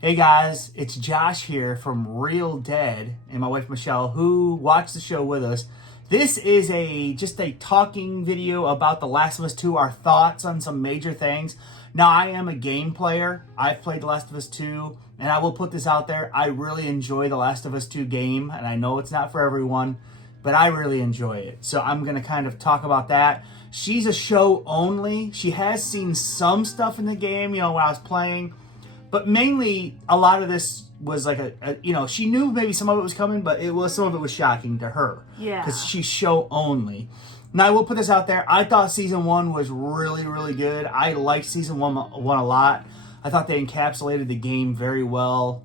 Hey guys, it's Josh here from Real Dead and my wife Michelle, who watched the show with us. This is just a talking video about The Last of Us 2, our thoughts on some major things. Now, I am a game player. I've played The Last of Us 2, and I will put this out there. I really enjoy The Last of Us 2 game, and I know it's not for everyone, but I really enjoy it. So I'm going to kind of talk about that. She's a show only. She has seen some stuff in the game, when I was playing. But mainly, a lot of this was like she knew maybe some of it was coming, but some of it was shocking to her. Yeah. Because she's show only. Now, I will put this out there. I thought season 1 was really, really good. I liked season 1 a lot. I thought they encapsulated the game very well.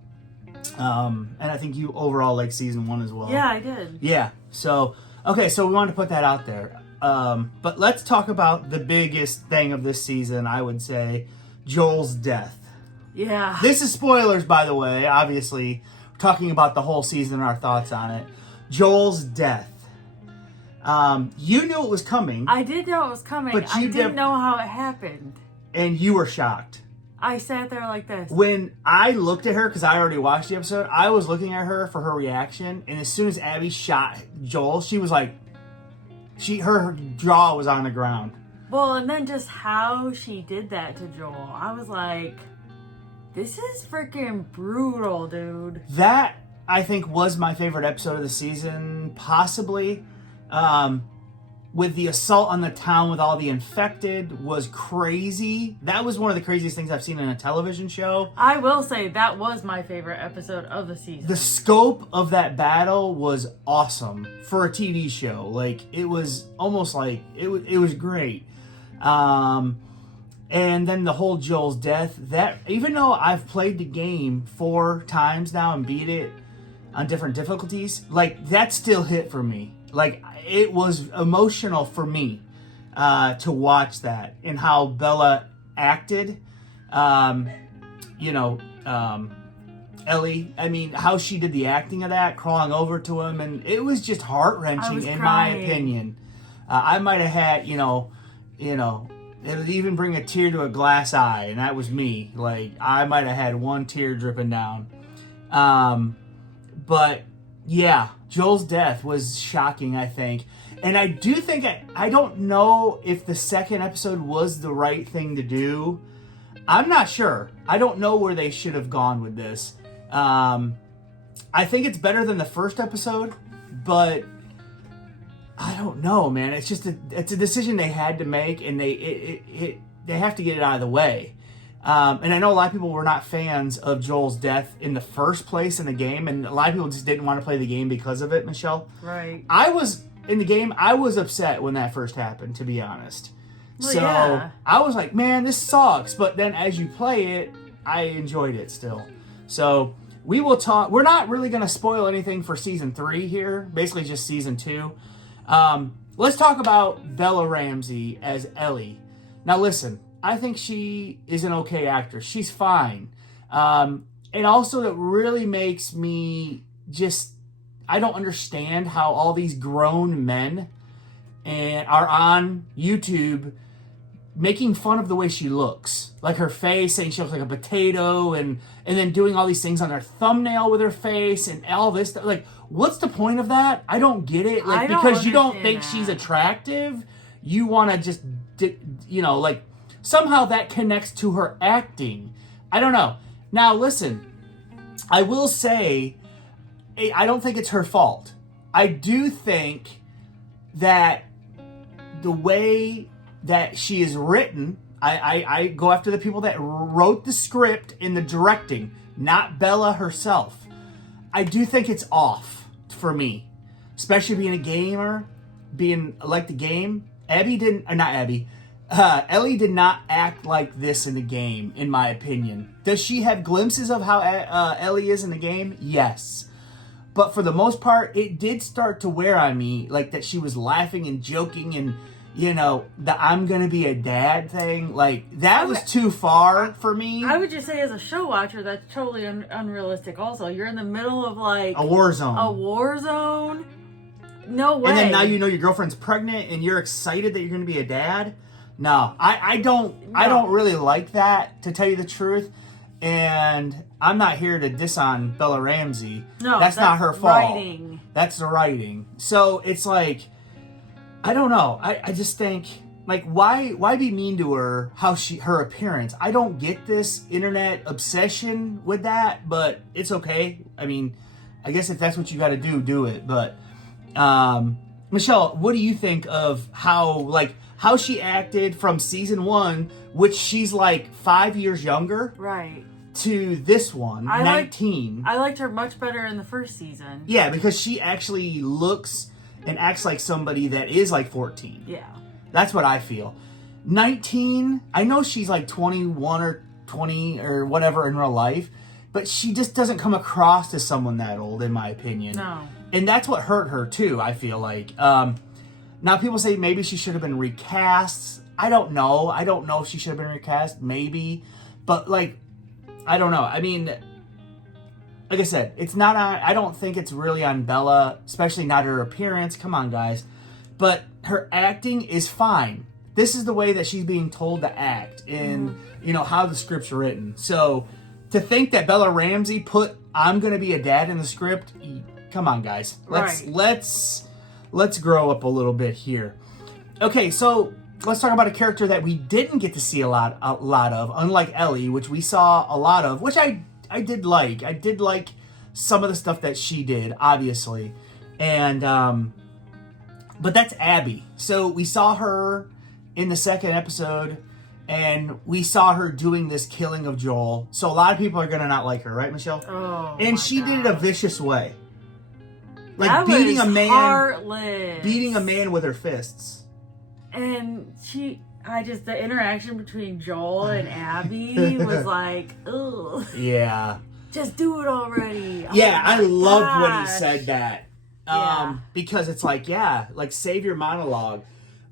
And I think you overall liked season 1 as well. Yeah, I did. Yeah. So we wanted to put that out there. But let's talk about the biggest thing of this season, I would say, Joel's death. Yeah. This is spoilers, by the way. Obviously, we're talking about the whole season and our thoughts on it. Joel's death. You knew it was coming. I did know it was coming. But I didn't know how it happened. And you were shocked. I sat there like this. When I looked at her, because I already watched the episode, I was looking at her for her reaction. And as soon as Abby shot Joel, she was like, her jaw was on the ground. Well, and then just how she did that to Joel. I was like, this is freaking brutal, dude. That, I think, was my favorite episode of the season, possibly. With the assault on the town with all the infected was crazy. That was one of the craziest things I've seen in a television show. I will say that was my favorite episode of the season. The scope of that battle was awesome for a TV show. Like, it was almost like, it was great. And then the whole Joel's death, that even though I've played the game 4 times now and beat it on different difficulties, like, that still hit for me. Like, it was emotional for me to watch that and how Bella acted. Ellie, I mean, how she did the acting of that, crawling over to him, and it was just heart-wrenching in my opinion. I might have had, it'd even bring a tear to a glass eye, and that was me. Like, I might have had one tear dripping down. But, yeah, Joel's death was shocking, I think. And I do think, I don't know if the second episode was the right thing to do. I'm not sure. I don't know where they should have gone with this. I think it's better than the first episode, but I don't know, man. It's just it's a decision they had to make, and they have to get it out of the way. And I know a lot of people were not fans of Joel's death in the first place in the game, and a lot of people just didn't want to play the game because of it, Michelle. Right. I was upset when that first happened, to be honest. Well, so yeah. I was like, man, this sucks. But then as you play it, I enjoyed it still. So we will talk. We're not really going to spoil anything for season 3 here. Basically just season 2. Let's talk about Bella Ramsey as Ellie. Now listen, I think she is an okay actress. She's fine. And also that really makes me I don't understand how all these grown men are on YouTube making fun of the way she looks. Like her face, saying she looks like a potato, and then doing all these things on their thumbnail with her face and all this stuff. Like, what's the point of that? I don't get it. Like, because you don't think she's attractive, you want to just, like, somehow that connects to her acting. I don't know. Now, listen, I will say, I don't think it's her fault. I do think that the way that she is written, I go after the people that wrote the script in the directing, not Bella herself. I do think it's off for me, especially being a gamer, being like the game. Ellie did not act like this in the game, in my opinion. Does she have glimpses of how Ellie is in the game? Yes. But for the most part, it did start to wear on me, like that she was laughing and joking and, the I'm going to be a dad thing. Like, that was too far for me. I would just say as a show watcher, that's totally unrealistic also. You're in the middle of, like, a war zone. No way. And then now your girlfriend's pregnant and you're excited that you're going to be a dad. No, I don't really like that, to tell you the truth. And I'm not here to diss on Bella Ramsey. No, that's not her fault. Writing. That's the writing. So it's like, I don't know. I just think, like, why be mean to her? Her appearance. I don't get this internet obsession with that, but it's okay. I mean, I guess if that's what you got to do it. But Michelle, what do you think of how she acted from season 1, which she's like 5 years younger, right, to this one, 19. I liked her much better in the first season. Yeah, because she actually looks and acts like somebody that is like 14. Yeah. That's what I feel. 19, I know she's like 21 or 20 or whatever in real life, but she just doesn't come across as someone that old, in my opinion. No. And that's what hurt her too, I feel like. Now people say maybe she should have been recast. I don't know. I don't know if she should have been recast. Maybe. But like, I don't know. I mean, like I said, it's not on, I don't think it's really on Bella, especially not her appearance. Come on, guys. But her acting is fine. This is the way that she's being told to act and, how the script's written. So to think that Bella Ramsey put "I'm gonna be a dad" in the script, come on, guys. Let's grow up a little bit here. Okay, so let's talk about a character that we didn't get to see a lot of, unlike Ellie, which we saw a lot of, which I did like. I did like some of the stuff that she did, obviously. And but that's Abby. So we saw her in the second episode, and we saw her doing this killing of Joel. So a lot of people are gonna not like her, right, Michelle? Oh, and she did it a vicious way. Like that beating was a man, heartless. beating a man with her fists. And the interaction between Joel and Abby was like, ugh. Yeah. Just do it already. Yeah, I loved when he gosh. said that. Yeah. Because it's like, yeah, like save your monologue.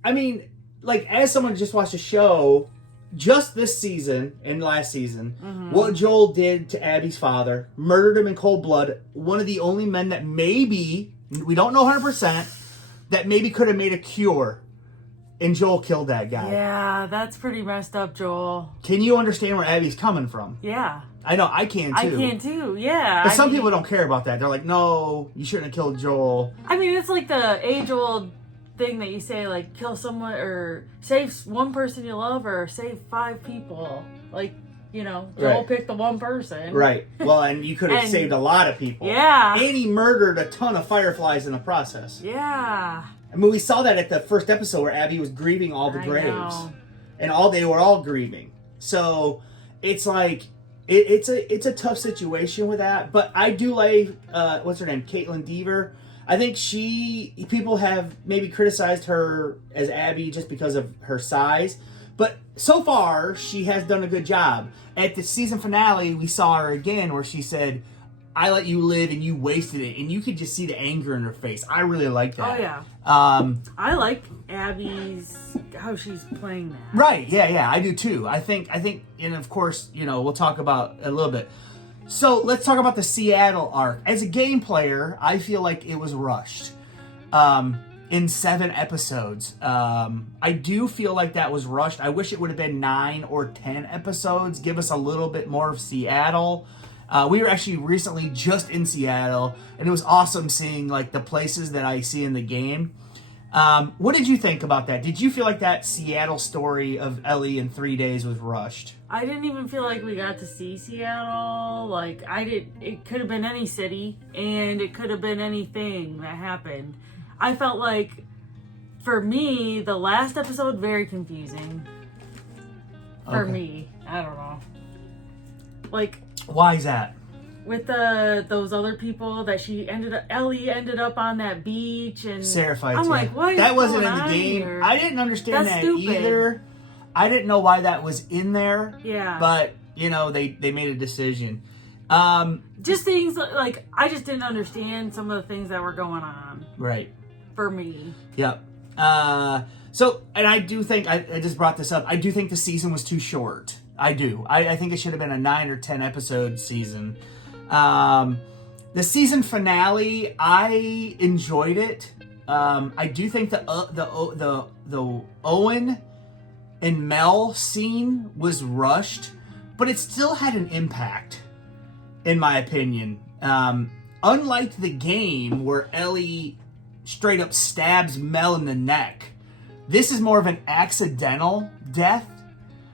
I mean, like as someone who just watched a show, just this season and last season, what Joel did to Abby's father, murdered him in cold blood, one of the only men that maybe, we don't know 100%, that maybe could have made a cure. And Joel killed that guy. Yeah, that's pretty messed up, Joel. Can you understand where Abby's coming from? Yeah. I know, I can too. I can too, yeah. But some people don't care about that. They're like, no, you shouldn't have killed Joel. I mean, it's like the age-old thing that you say, like, kill someone or save one person you love or save 5 people. Like, Joel Right. picked the one person. Right. Well, and you could have And- saved a lot of people. Yeah. And he murdered a ton of fireflies in the process. Yeah. I mean, we saw that at the first episode where Abby was grieving all the I graves. know. And they were all grieving. So it's like, it's a tough situation with that. But I do like, what's her name? Caitlin Dever. I think people have maybe criticized her as Abby just because of her size. But so far, she has done a good job. At the season finale, we saw her again where she said, I let you live and you wasted it. And you could just see the anger in her face. I really like that. Oh, yeah. I like Abby's, how she's playing that. Right, yeah, I do too. I think, and of course, we'll talk about it a little bit. So let's talk about the Seattle arc. As a game player, I feel like it was rushed. In 7 episodes. I do feel like that was rushed. I wish it would have been 9 or 10 episodes. Give us a little bit more of Seattle. We were actually recently just in Seattle, and it was awesome seeing like the places that I see in the game. What did you think about that? Did you feel like that Seattle story of Ellie in 3 days was rushed? I didn't even feel like we got to see Seattle. Like, it could have been any city, and it could have been anything that happened. I felt like, for me, the last episode, very confusing. For Okay. me. I don't know. Like, Why is that? with those other people that Ellie ended up on that beach, and Sarah fights. I'm yeah. like, what is that wasn't going in the on game. here? I didn't understand That's that stupid. either. I didn't know why that was in there. Yeah. But they made a decision. Just things like, I just didn't understand some of the things that were going on Right. for me. Yep. So, and I do think, I just brought this up, I do think the season was too short. I do. I think it should have been a 9 or 10 episode season. The season finale, I enjoyed it. I do think the Owen and Mel scene was rushed, but it still had an impact. in my opinion. Unlike the game where Ellie straight up stabs Mel in the neck, this is more of an accidental death,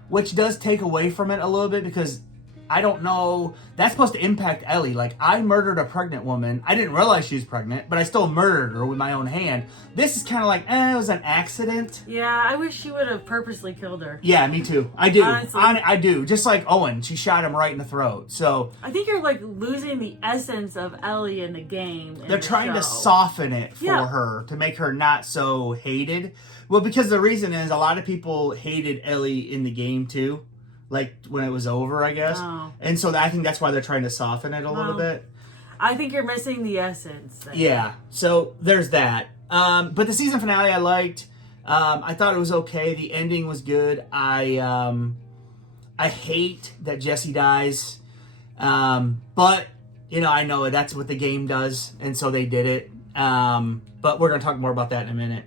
which does take away from it a little bit because I don't know, that's supposed to impact Ellie. Like, I murdered a pregnant woman. I didn't realize she was pregnant, but I still murdered her with my own hand. This is kind of like, it was an accident. Yeah, I wish she would have purposely killed her. Yeah, me too. I do. Honestly. I do. Just like Owen, she shot him right in the throat. So I think you're like losing the essence of Ellie in the game. they're trying to soften it for her to make her not so hated. Well, because the reason is a lot of people hated Ellie in the game too. Like when it was over, I guess. Oh. And so I think that's why they're trying to soften it a little bit. I think you're missing the essence. Then. Yeah. So there's that. But the season finale I liked. I thought it was okay. The ending was good. I hate that Jesse dies. But, I know that's what the game does. And so they did it. But we're going to talk more about that in a minute.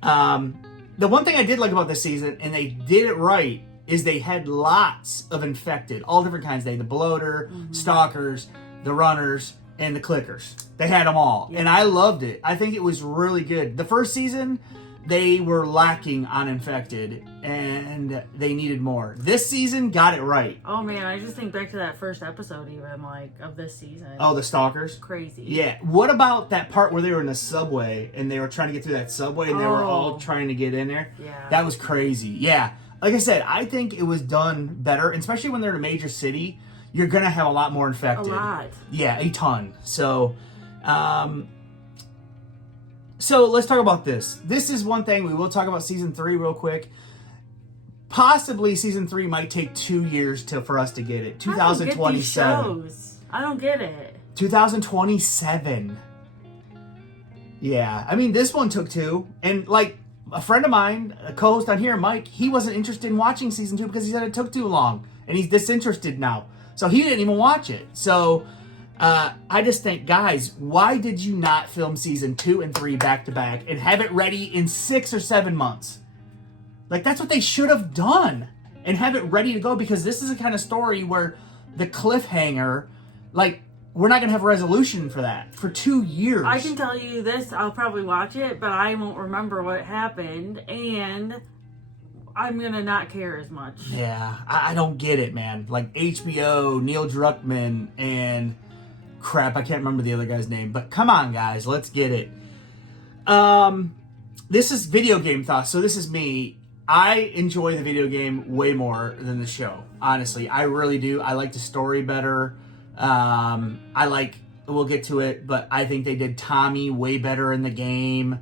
The one thing I did like about this season, and they did it right, is they had lots of infected, all different kinds. They had the bloater, stalkers, the runners, and the clickers. They had them all. Yeah. And I loved it. I think it was really good. The first season, they were lacking on infected, and they needed more. This season got it right. Oh, man, I just think back to that first episode even, of this season. Oh, the stalkers? Crazy. Yeah. What about that part where they were in the subway, and they were trying to get through that subway, and they were all trying to get in there? Yeah. That was crazy. Yeah. Like I said, I think it was done better, especially when they're in a major city. You're going to have a lot more infected. A lot. Yeah, a ton. So let's talk about this. This is one thing. We will talk about season 3 real quick. Possibly season 3 might take 2 years for us to get it. 2027. I don't get it. 2027. Yeah. I mean, this one took 2. And like, a friend of mine, a co-host on here, Mike, he wasn't interested in watching season 2 because he said it took too long. And he's disinterested now. So he didn't even watch it. So I just think, guys, why did you not film season 2 and 3 back to back and have it ready in 6 or 7 months? Like, that's what they should have done. And have it ready to go, because this is a kind of story where the cliffhanger, like, we're not going to have a resolution for that for 2 years. I can tell you this, I'll probably watch it, but I won't remember what happened, and I'm going to not care as much. Yeah, I don't get it, man. Like HBO, Neil Druckmann, and crap, I can't remember the other guy's name, but come on, guys, let's get it. This is video game thoughts, so this is me. I enjoy the video game way more than the show, honestly. I really do. I like the story better. We'll get to it, but I think they did Tommy way better in the game.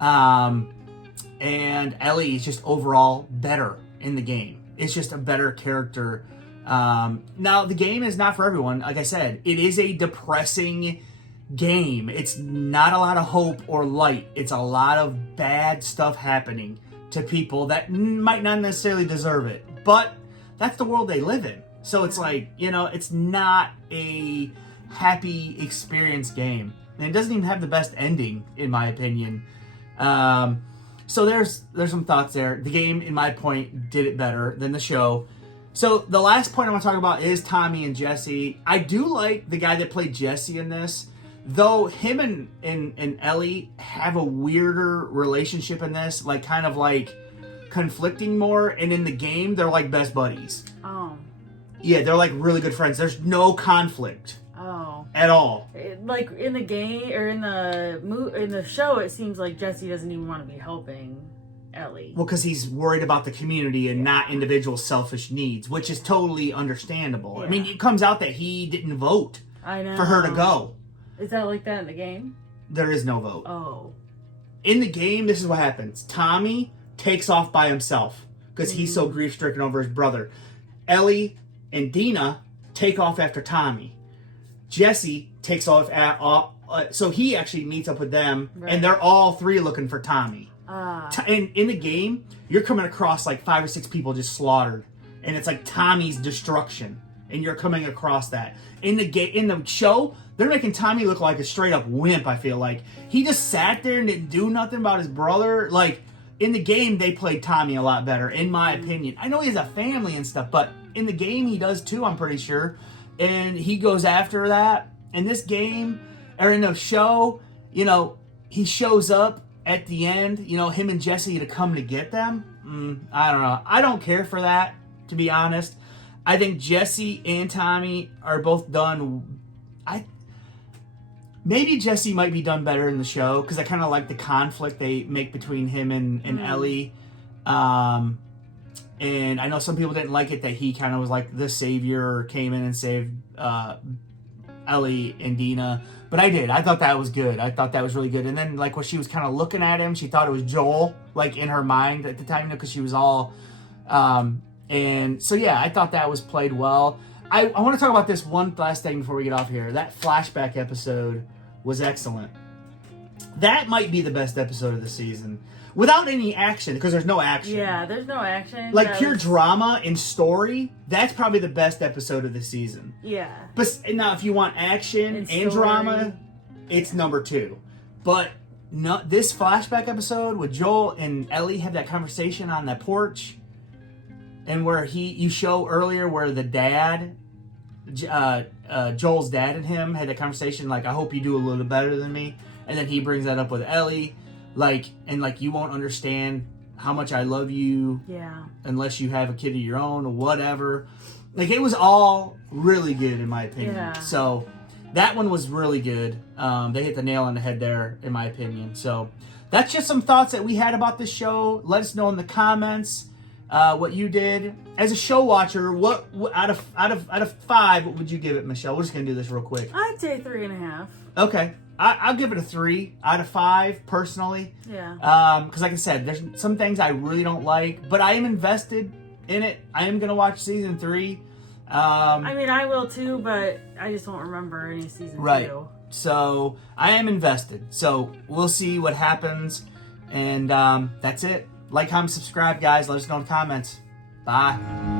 And Ellie is just overall better in the game. It's just a better character. Now, the game is not for everyone. Like I said, it is a depressing game. It's not a lot of hope or light. It's a lot of bad stuff happening to people that might not necessarily deserve it. But that's the world they live in. So it's like, it's not a happy experience game. And it doesn't even have the best ending, in my opinion. So there's some thoughts there. The game, in my point, did it better than the show. So the last point I want to talk about is Tommy and Jesse. I do like the guy that played Jesse in this. Though him and Ellie have a weirder relationship in this. Like, kind of like conflicting more. And in the game, they're like best buddies. Oh. Yeah, they're like really good friends. There's no conflict. Oh. At all. Like in the game or in the show, it seems like Jesse doesn't even want to be helping Ellie. Well, because he's worried about the community and not individual selfish needs, which is totally understandable. Yeah. I mean, it comes out that he didn't vote for her to go. Is that like that in the game? There is no vote. Oh. In the game, this is what happens. Tommy takes off by himself because he's so grief-stricken over his brother. Ellie and Dina take off after Tommy. Jesse takes off so he actually meets up with them, right. And they're all 3 looking for Tommy. And in the game, you're coming across like 5 or 6 people just slaughtered, and it's like Tommy's destruction, and you're coming across that. In the show, they're making Tommy look like a straight up wimp. I feel like he just sat there and didn't do nothing about his brother. Like, in the game, they played Tommy a lot better, in my opinion. I know he has a family and stuff, but in the game, he does too, I'm pretty sure. and he goes after that. In this game, or in the show, he shows up at the end, him and Jesse to come to get them. I don't know. I don't care for that, to be honest. I think Jesse and Tommy are both done. Maybe Jesse might be done better in the show, because I kind of like the conflict they make between him and Ellie. And I know some people didn't like it that he kind of was like the savior, came in and saved Ellie and Dina. But I did. I thought that was good. I thought that was really good. And then, like, when she was kind of looking at him, she thought it was Joel, like, in her mind at the time, because she was all... and so, yeah, I thought that was played well. I want to talk about this one last thing before we get off here. That flashback episode was excellent. That might be the best episode of the season. Without any action, because there's no action. Yeah, there's no action. Like, pure drama and story, that's probably the best episode of the season. Yeah. But now, if you want action and drama, it's number 2. But this flashback episode with Joel and Ellie have that conversation on that porch, and where you show earlier where the dad, Joel's dad and him had that conversation, like, I hope you do a little better than me. And then he brings that up with Ellie. You won't understand how much I love you unless you have a kid of your own or whatever. Like, it was all really good in my opinion. Yeah. So that one was really good. They hit the nail on the head there in my opinion. So that's just some thoughts that we had about this show. Let us know in the comments what you did. As a show watcher, what out of 5, what would you give it, Michelle? We're just gonna do this real quick. I'd say 3.5. Okay. I'll give it a 3 out of 5 personally. Yeah. Because like I said, there's some things I really don't like, but I am invested in it. I am gonna watch season 3. I mean, I will too, but I just won't remember any season 2. So I am invested. So we'll see what happens, and that's it. Like, comment, subscribe, guys. Let us know in the comments. Bye.